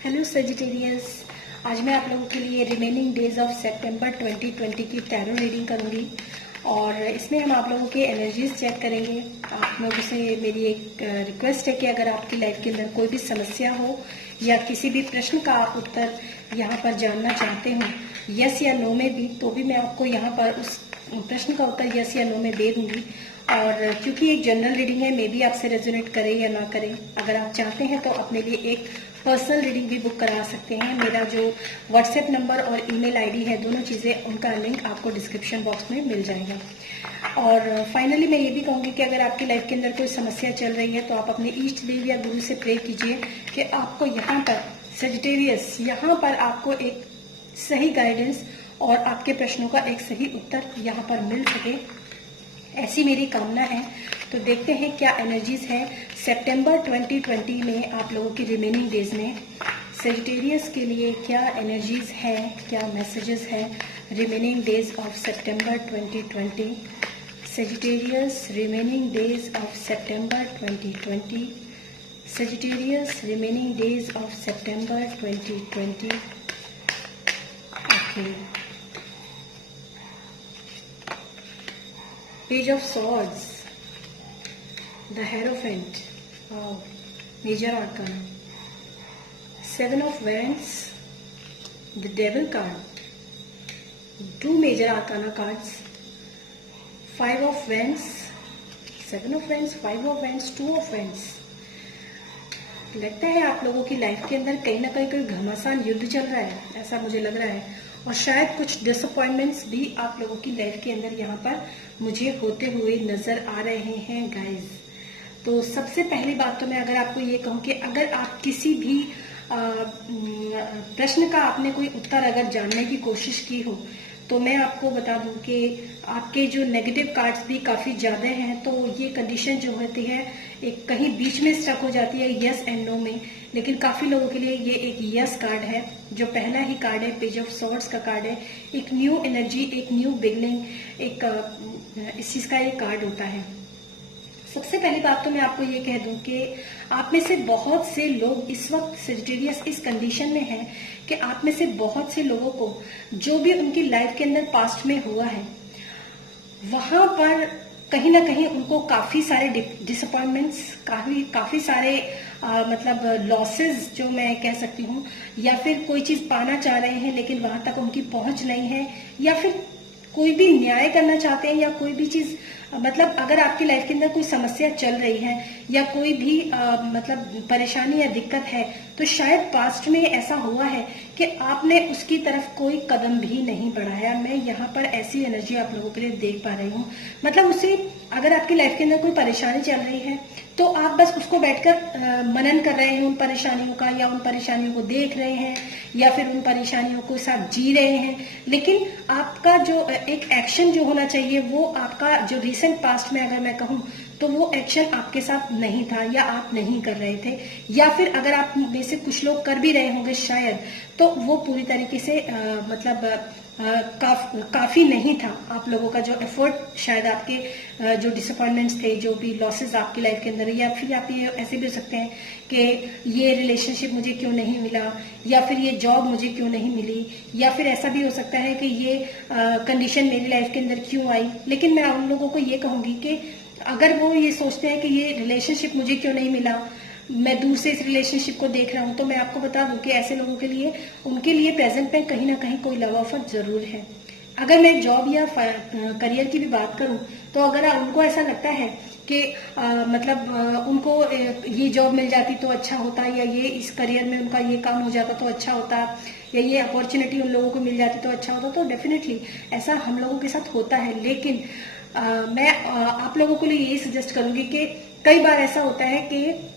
Hello Sagittarians, आज मैं आप लोगों के लिए रिमेनिंग डेज ऑफ सितंबर 2020 की टैरो रीडिंग करूंगी और इसमें हम आप लोगों के एनर्जीज चेक करेंगे। आप लोगों से मेरी एक रिक्वेस्ट है कि अगर आपकी लाइफ के अंदर कोई भी समस्या हो या किसी भी प्रश्न का आप उत्तर यहाँ पर जानना चाहते हो, यस या नो में भी, तो भी मैं आपको यहाँ पर उस प्रश्न का उत्तर यस या नो में दे दूंगी। और क्योंकि एक जनरल रीडिंग है, मे भी आपसे रेजोनेट करे या ना करे, अगर आप चाहते हैं तो अपने लिए एक पर्सनल रीडिंग भी बुक करा सकते हैं। मेरा जो व्हाट्सएप नंबर और ईमेल आईडी है, दोनों चीज़ें, उनका लिंक आपको डिस्क्रिप्शन बॉक्स में मिल जाएगा। और फाइनली मैं ये भी कहूँगी कि अगर आपकी लाइफ के अंदर कोई समस्या चल रही है तो आप अपने इष्ट देव या गुरु से प्रे कीजिए कि आपको यहाँ पर सजिटेरियस, यहाँ पर आपको एक सही गाइडेंस और आपके प्रश्नों का एक सही उत्तर यहाँ पर मिल सके, ऐसी मेरी कामना है। तो देखते हैं क्या एनर्जीज है सितंबर 2020 में आप लोगों की रिमेनिंग डेज में। सजिटेरियस के लिए क्या एनर्जीज है, क्या मैसेजेस है remaining days of September 2020। Sagittarius remaining days of September 2020। Sagittarius remaining days of September 2020। Okay, Page of Swords, the Hierophant, Major Arcana, Seven of Wands, the Devil card, two Major Arcana cards, Five of Wands, Seven of Wands, Five of Wands, Two of Wands। लगता है आप लोगों की life के अंदर कहीं ना कहीं कोई घमासान युद्ध चल रहा है, ऐसा मुझे लग रहा है। और शायद कुछ डिसअपॉइंटमेंट्स भी आप लोगों की लाइफ के अंदर यहाँ पर मुझे होते हुए नजर आ रहे हैं गाइस। तो सबसे पहली बात तो मैं अगर आपको ये कहूँ कि अगर आप किसी भी प्रश्न का आपने कोई उत्तर अगर जानने की कोशिश की हो, तो मैं आपको बता दूं कि आपके जो नेगेटिव कार्ड्स भी काफ़ी ज़्यादा हैं। तो ये कंडीशन जो होती है एक कहीं बीच में स्टक हो जाती है यस एंड नो में। लेकिन काफ़ी लोगों के लिए ये एक यस कार्ड है, जो पहला ही कार्ड है, पेज ऑफ सॉर्ड्स का कार्ड है। एक न्यू एनर्जी, एक न्यू बिगनिंग, एक इस चीज़ का एक कार्ड होता है। सबसे पहली बात तो मैं आपको ये कह दूं कि आप में से बहुत से लोग इस वक्त सजिटेरियस इस कंडीशन में हैं कि आप में से बहुत से लोगों को जो भी उनकी लाइफ के अंदर पास्ट में हुआ है, वहां पर कहीं ना कहीं उनको काफी सारे डिसअपॉइंटमेंट्स, काफी सारे मतलब लॉसेस जो मैं कह सकती हूँ, या फिर कोई चीज पाना चाह रहे हैं लेकिन वहां तक उनकी पहुंच नहीं है, या फिर कोई भी न्याय करना चाहते हैं, या कोई भी चीज मतलब अगर आपकी लाइफ के अंदर कोई समस्या चल रही है या कोई भी मतलब परेशानी या दिक्कत है, तो शायद पास्ट में ऐसा हुआ है कि आपने उसकी तरफ कोई कदम भी नहीं बढ़ाया। मैं यहाँ पर ऐसी एनर्जी आप लोगों के लिए देख पा रही हूँ। मतलब उसे, अगर आपकी लाइफ के अंदर कोई परेशानी चल रही है तो आप बस उसको बैठकर मनन कर रहे हैं उन परेशानियों का, या उन परेशानियों को देख रहे हैं, या फिर उन परेशानियों को साथ जी रहे हैं। लेकिन आपका जो एक एक्शन जो होना चाहिए, वो आपका जो रिसेंट पास्ट में अगर मैं कहूँ तो वो एक्शन आपके साथ नहीं था, या आप नहीं कर रहे थे, या फिर अगर आप में से कुछ लोग कर भी रहे होंगे शायद, तो वो पूरी तरीके से मतलब काफी नहीं था। आप लोगों का जो एफर्ट, शायद आपके जो डिसअपॉइंटमेंट्स थे, जो भी लॉसेस आपकी लाइफ के अंदर, या फिर आप ये ऐसे भी हो सकते हैं कि ये रिलेशनशिप मुझे क्यों नहीं मिला, या फिर ये जॉब मुझे क्यों नहीं मिली, या फिर ऐसा भी हो सकता है कि ये कंडीशन मेरी लाइफ के अंदर क्यों आई। लेकिन मैं उन लोगों को ये कहूंगी कि अगर वो ये सोचते हैं कि ये रिलेशनशिप मुझे क्यों नहीं मिला, मैं दूर से इस रिलेशनशिप को देख रहा हूं, तो मैं आपको बता दूं कि ऐसे लोगों के लिए, उनके लिए प्रेजेंट में कहीं ना कहीं कोई लव ऑफर जरूर है। अगर मैं जॉब या करियर की भी बात करूं, तो अगर उनको ऐसा लगता है कि मतलब उनको ये जॉब मिल जाती तो अच्छा होता, या ये इस करियर में उनका ये काम हो जाता तो अच्छा होता, या ये अपॉर्चुनिटी उन लोगों को मिल जाती तो अच्छा होता, तो डेफिनेटली ऐसा हम लोगों के साथ होता है। लेकिन मैं आप लोगों को लिए यही सजेस्ट करूंगी कि कई बार ऐसा होता है कि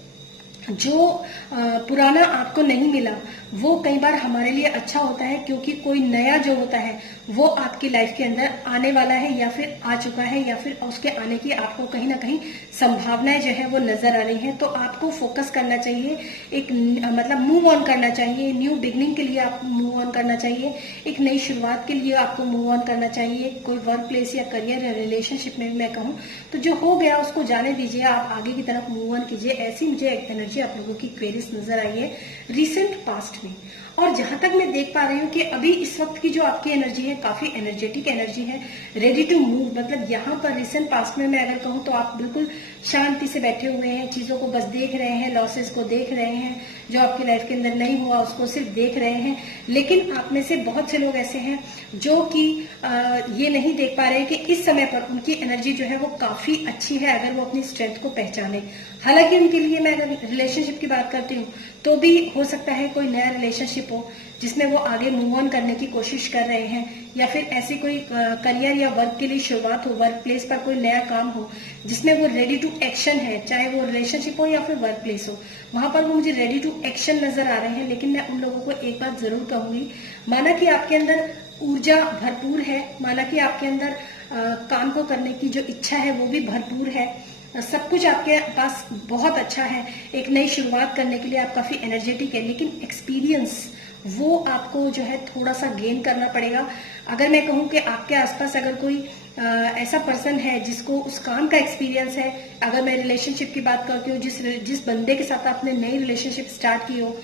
जो पुराना आपको नहीं मिला, वो कई बार हमारे लिए अच्छा होता है, क्योंकि कोई नया जो होता है वो आपकी लाइफ के अंदर आने वाला है या फिर आ चुका है, या फिर उसके आने की आपको कहीं ना कहीं संभावनाएं जो है वो नजर आ रही हैं। तो आपको फोकस करना चाहिए, एक मतलब मूव ऑन करना चाहिए, न्यू बिगनिंग के लिए आप मूव ऑन करना चाहिए, एक नई शुरुआत के लिए आपको मूव ऑन करना चाहिए। कोई वर्क प्लेस या करियर या रिलेशनशिप में भी मैं कहूँ तो जो हो गया उसको जाने दीजिए, आप आगे की तरफ मूव ऑन कीजिए। ऐसी मुझे एनर्जी आप लोगों की क्वेरीज नजर आई है रिसेंट पास्ट में। और जहां तक मैं देख पा रही हूँ कि अभी इस वक्त की जो आपकी एनर्जी है काफी एनर्जेटिक एनर्जी है, रेडी टू मूव। मतलब यहाँ पर रिसेंट पास्ट में मैं अगर कहूँ तो आप बिल्कुल शांति से बैठे हुए हैं, चीजों को बस देख रहे हैं, लॉसेस को देख रहे हैं, जो आपकी लाइफ के अंदर नहीं हुआ उसको सिर्फ देख रहे हैं। लेकिन आप में से बहुत से लोग ऐसे हैं जो कि ये नहीं देख पा रहे हैं कि इस समय पर उनकी एनर्जी जो है वो काफी अच्छी है, अगर वो अपनी स्ट्रेंथ को पहचाने। हालांकि उनके लिए मैं अगर रिलेशनशिप की बात करती हूँ तो भी हो सकता है कोई नया रिलेशनशिप हो जिसमें वो आगे मूव ऑन करने की कोशिश कर रहे हैं, या फिर ऐसी कोई करियर या वर्क के लिए शुरुआत हो, वर्क प्लेस पर कोई नया काम हो जिसमें वो रेडी टू एक्शन है, चाहे वो रिलेशनशिप हो या फिर वर्क प्लेस हो, वहां पर वो मुझे रेडी टू एक्शन नजर आ रहे हैं। लेकिन मैं उन लोगों को एक बात जरूर कहूंगी, माना कि आपके अंदर ऊर्जा भरपूर है, माना कि आपके अंदर काम को करने की जो इच्छा है वो भी भरपूर है, सब कुछ आपके पास बहुत अच्छा है, एक नई शुरुआत करने के लिए आप काफी एनर्जेटिक है, लेकिन एक्सपीरियंस वो आपको जो है थोड़ा सा गेन करना पड़ेगा। अगर मैं कहूँ कि आपके आसपास अगर कोई ऐसा पर्सन है जिसको उस काम का एक्सपीरियंस है, अगर मैं रिलेशनशिप की बात करती हूँ, जिस बंदे के साथ आपने नई रिलेशनशिप स्टार्ट की हो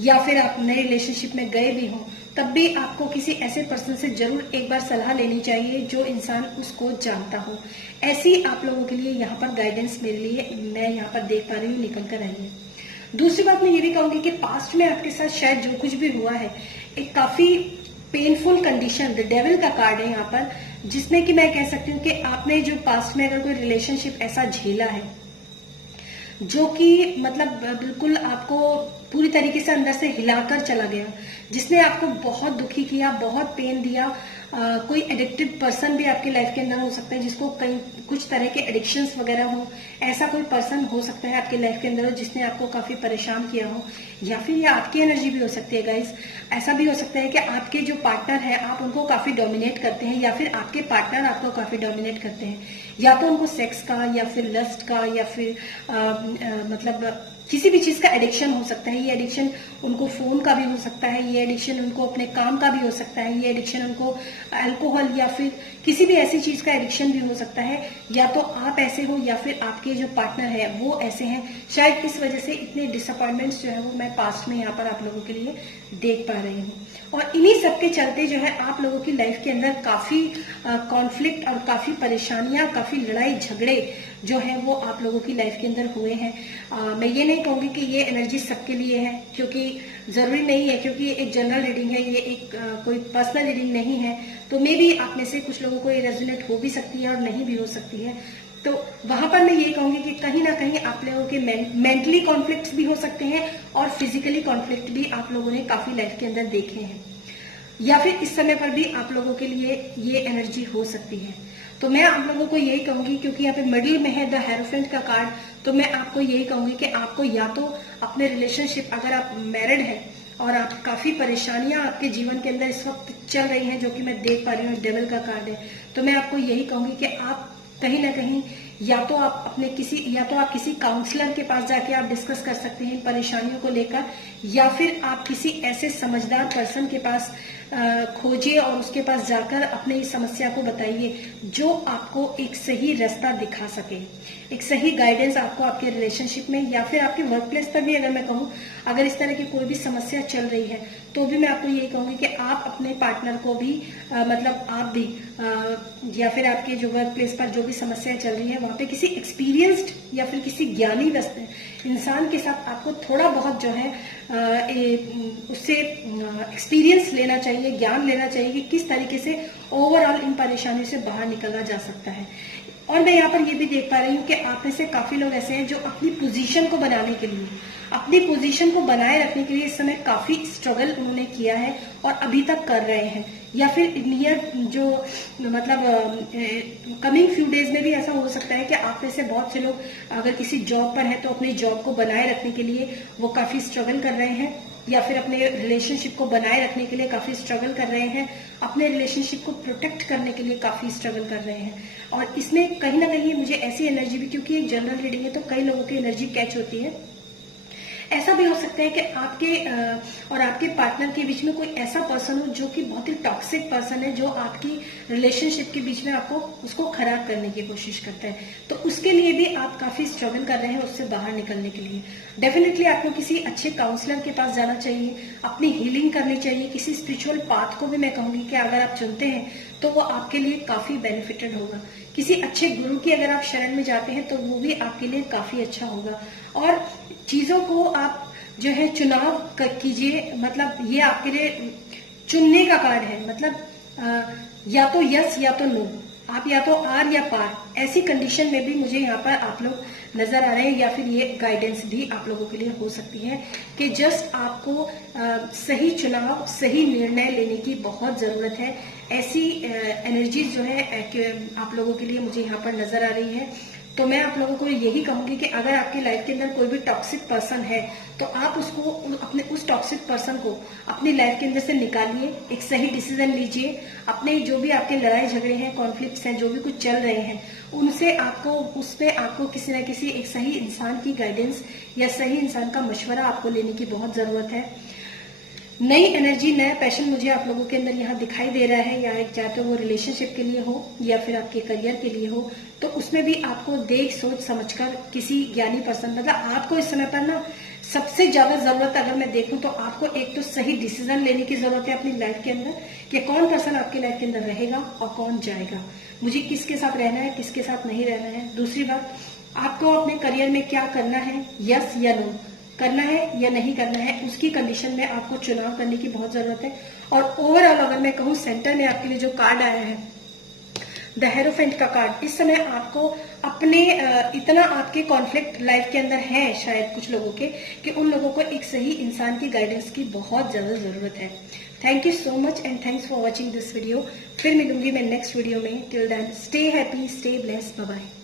या फिर आप नए रिलेशनशिप में गए भी हो, तब भी आपको किसी ऐसे पर्सन से जरूर एक बार सलाह लेनी चाहिए जो इंसान उसको जानता हो। ऐसी आप लोगों के लिए यहाँ पर गाइडेंस मेरे लिए मैं यहाँ पर देख पा रही हूँ निकल कर आई है। दूसरी बात मैं ये भी कहूंगी कि पास्ट में आपके साथ शायद जो कुछ भी हुआ है, एक काफी पेनफुल कंडीशन, द डेविल का कार्ड है यहाँ पर, जिसमें कि मैं कह सकती हूँ कि आपने जो पास्ट में अगर कोई रिलेशनशिप ऐसा झेला है जो कि मतलब बिल्कुल आपको पूरी तरीके से अंदर से हिलाकर चला गया, जिसने आपको बहुत दुखी किया, बहुत पेन दिया, कोई एडिक्टेड पर्सन भी आपकी लाइफ के अंदर हो सकता है जिसको कई कुछ तरह के एडिक्शंस वगैरह हो, ऐसा कोई पर्सन हो सकता है आपकी लाइफ के अंदर हो जिसने आपको काफी परेशान किया हो, या फिर ये आपकी एनर्जी भी हो सकती है गाइस। ऐसा भी हो सकता है कि आपके जो पार्टनर है आप उनको काफी डोमिनेट करते हैं, या फिर आपके पार्टनर आपको काफी डोमिनेट करते हैं, या तो उनको सेक्स का या फिर लस्ट का या फिर मतलब किसी भी चीज का एडिक्शन हो सकता है। ये एडिक्शन उनको फोन का भी हो सकता है, ये एडिक्शन उनको अपने काम का भी हो सकता है, ये एडिक्शन उनको अल्कोहल या फिर किसी भी ऐसी चीज का एडिक्शन भी हो सकता है। या तो आप ऐसे हो या फिर आपके जो पार्टनर है वो ऐसे हैं। शायद इस वजह से इतने डिसअपॉइंटमेंट्स जो है वो मैं पास्ट में यहाँ पर आप लोगों के लिए देख पा रही हूँ। और इन्हीं सब के चलते जो है आप लोगों की लाइफ के अंदर काफी कॉन्फ्लिक्ट और काफी परेशानियां, काफी लड़ाई झगड़े जो है वो आप लोगों की लाइफ के अंदर हुए हैं। मैं ये नहीं कहूंगी कि ये एनर्जी सबके लिए है, क्योंकि जरूरी नहीं है, क्योंकि ये एक जनरल रीडिंग है, ये एक कोई पर्सनल रीडिंग नहीं है। तो मे भी आप में से कुछ लोगों को ये रेजोनेट हो भी सकती है और नहीं भी हो सकती है। तो वहां पर मैं ये कहूंगी कि कहीं ना कहीं आप लोगों के मेंटली कॉन्फ्लिक्ट्स भी हो सकते हैं और फिजिकली कॉन्फ्लिक्ट भी आप लोगों ने काफी लाइफ के अंदर देखे हैं, या फिर इस समय पर भी आप लोगों के लिए ये एनर्जी हो सकती है। तो मैं आप लोगों को यही कहूंगी, क्योंकि यहाँ पे मिडिल में है द हेरोफेंट का कार्ड, तो मैं आपको यही कहूंगी कि आपको या तो अपने रिलेशनशिप, अगर आप मैरिड हैं और आप काफी परेशानियां आपके जीवन के अंदर इस वक्त चल रही हैं, जो कि मैं देख पा रही हूँ डेविल का कार्ड है, तो मैं आपको यही कहूंगी कि आप कहीं ना कहीं या तो आप किसी काउंसलर के पास जाके आप डिस्कस कर सकते हैं परेशानियों को लेकर, या फिर आप किसी ऐसे समझदार पर्सन के पास खोजिए और उसके पास जाकर अपने इस समस्या को बताइए, जो आपको एक सही रास्ता दिखा सके, एक सही गाइडेंस आपको आपके रिलेशनशिप में या फिर आपके वर्क प्लेस पर भी। अगर मैं कहूँ, अगर इस तरह की कोई भी समस्या चल रही है तो भी मैं आपको यही कहूंगी कि आप अपने पार्टनर को भी मतलब आप भी या फिर आपके जो वर्क प्लेस पर जो भी समस्या चल रही है वहां पे किसी एक्सपीरियंस्ड या फिर किसी ज्ञानी इंसान के साथ आपको थोड़ा बहुत जो है उससे एक्सपीरियंस लेना चाहिए, ज्ञान लेना चाहिए कि किस तरीके से ओवरऑल इन परेशानियों से बाहर निकला जा सकता है। और मैं यहाँ पर ये भी देख पा रही हूँ कि आप में से काफी लोग ऐसे हैं जो अपनी पोजीशन को बनाने के लिए, अपनी पोजीशन को बनाए रखने के लिए इस समय काफी स्ट्रगल उन्होंने किया है और अभी तक कर रहे हैं, या फिर नियर जो मतलब कमिंग फ्यू डेज में भी ऐसा हो सकता है कि आप में से बहुत से लोग अगर किसी जॉब पर है तो अपनी जॉब को बनाए रखने के लिए वो काफी स्ट्रगल कर रहे हैं। या फिर अपने रिलेशनशिप को बनाए रखने के लिए काफी स्ट्रगल कर रहे हैं, अपने रिलेशनशिप को प्रोटेक्ट करने के लिए काफी स्ट्रगल कर रहे हैं। और इसमें कहीं ना कहीं मुझे ऐसी एनर्जी भी, क्योंकि एक जनरल रीडिंग है तो कई लोगों की एनर्जी कैच होती है, ऐसा भी हो सकता है कि आपके और आपके पार्टनर के बीच में कोई ऐसा पर्सन हो जो कि बहुत ही टॉक्सिक पर्सन है, जो आपकी रिलेशनशिप के बीच में आपको उसको खराब करने की कोशिश करता है। तो उसके लिए भी आप काफी स्ट्रगल कर रहे हैं उससे बाहर निकलने के लिए। डेफिनेटली आपको किसी अच्छे काउंसलर के पास जाना चाहिए, अपनी हीलिंग करनी चाहिए। किसी स्पिरिचुअल पाथ को भी मैं कहूंगी कि अगर आप चुनते हैं तो वो आपके लिए काफी बेनिफिटेड होगा। किसी अच्छे गुरु की अगर आप शरण में जाते हैं तो वो भी आपके लिए काफी अच्छा होगा। और चीजों को आप जो है चुनाव कीजिए, मतलब ये आपके लिए चुनने का कार्ड है, मतलब या तो यस या तो नो, आप या तो आर या पार, ऐसी कंडीशन में भी मुझे यहाँ पर आप लोग नजर आ रहे हैं। या फिर ये गाइडेंस भी आप लोगों के लिए हो सकती है कि जस्ट आपको सही चुनाव, सही निर्णय लेने की बहुत जरूरत है। ऐसी एनर्जीज जो है आप लोगों के लिए मुझे यहाँ पर नजर आ रही है। तो मैं आप लोगों को यही कहूंगी कि अगर आपकी लाइफ के अंदर कोई भी टॉक्सिक पर्सन है तो आप उसको, अपने उस टॉक्सिक पर्सन को अपनी लाइफ के अंदर से निकालिए, एक सही डिसीजन लीजिए। अपने जो भी आपके लड़ाई झगड़े हैं, कॉन्फ्लिक्ट्स हैं, जो भी कुछ चल रहे हैं, उनसे आपको, उसपे आपको किसी न किसी एक सही इंसान की गाइडेंस या सही इंसान का मशवरा आपको लेने की बहुत जरूरत है। नई एनर्जी, नया पैशन मुझे आप लोगों के अंदर यहाँ दिखाई दे रहा है, या एक चाहे तो वो रिलेशनशिप के लिए हो या फिर आपके करियर के लिए हो, तो उसमें भी आपको देख सोच समझकर किसी ज्ञानी पर्सन, मतलब आपको इस समय पर ना सबसे ज्यादा जरूरत अगर मैं देखूं तो आपको एक तो सही डिसीजन लेने की जरूरत है अपनी लाइफ के अंदर कि कौन पर्सन आपकी लाइफ के अंदर रहेगा और कौन जाएगा, मुझे किसके साथ रहना है, किसके साथ नहीं रहना है। दूसरी बात, आपको अपने करियर में क्या करना है, यस या नो, करना है या नहीं करना है, उसकी कंडीशन में आपको चुनाव करने की बहुत जरूरत है। और ओवरऑल अगर मैं कहूँ, सेंटर में आपके लिए जो कार्ड आया है, द हेरोफेंट का कार्ड, इस समय आपको अपने इतना आपके कॉन्फ्लिक्ट लाइफ के अंदर है शायद कुछ लोगों के, कि उन लोगों को एक सही इंसान की गाइडेंस की बहुत ज्यादा जरूरत है। Thank you so much and thanks for watching this video. फिर मिलूंगी मैं नेक्स्ट वीडियो में। Till then stay happy, stay blessed, bye bye.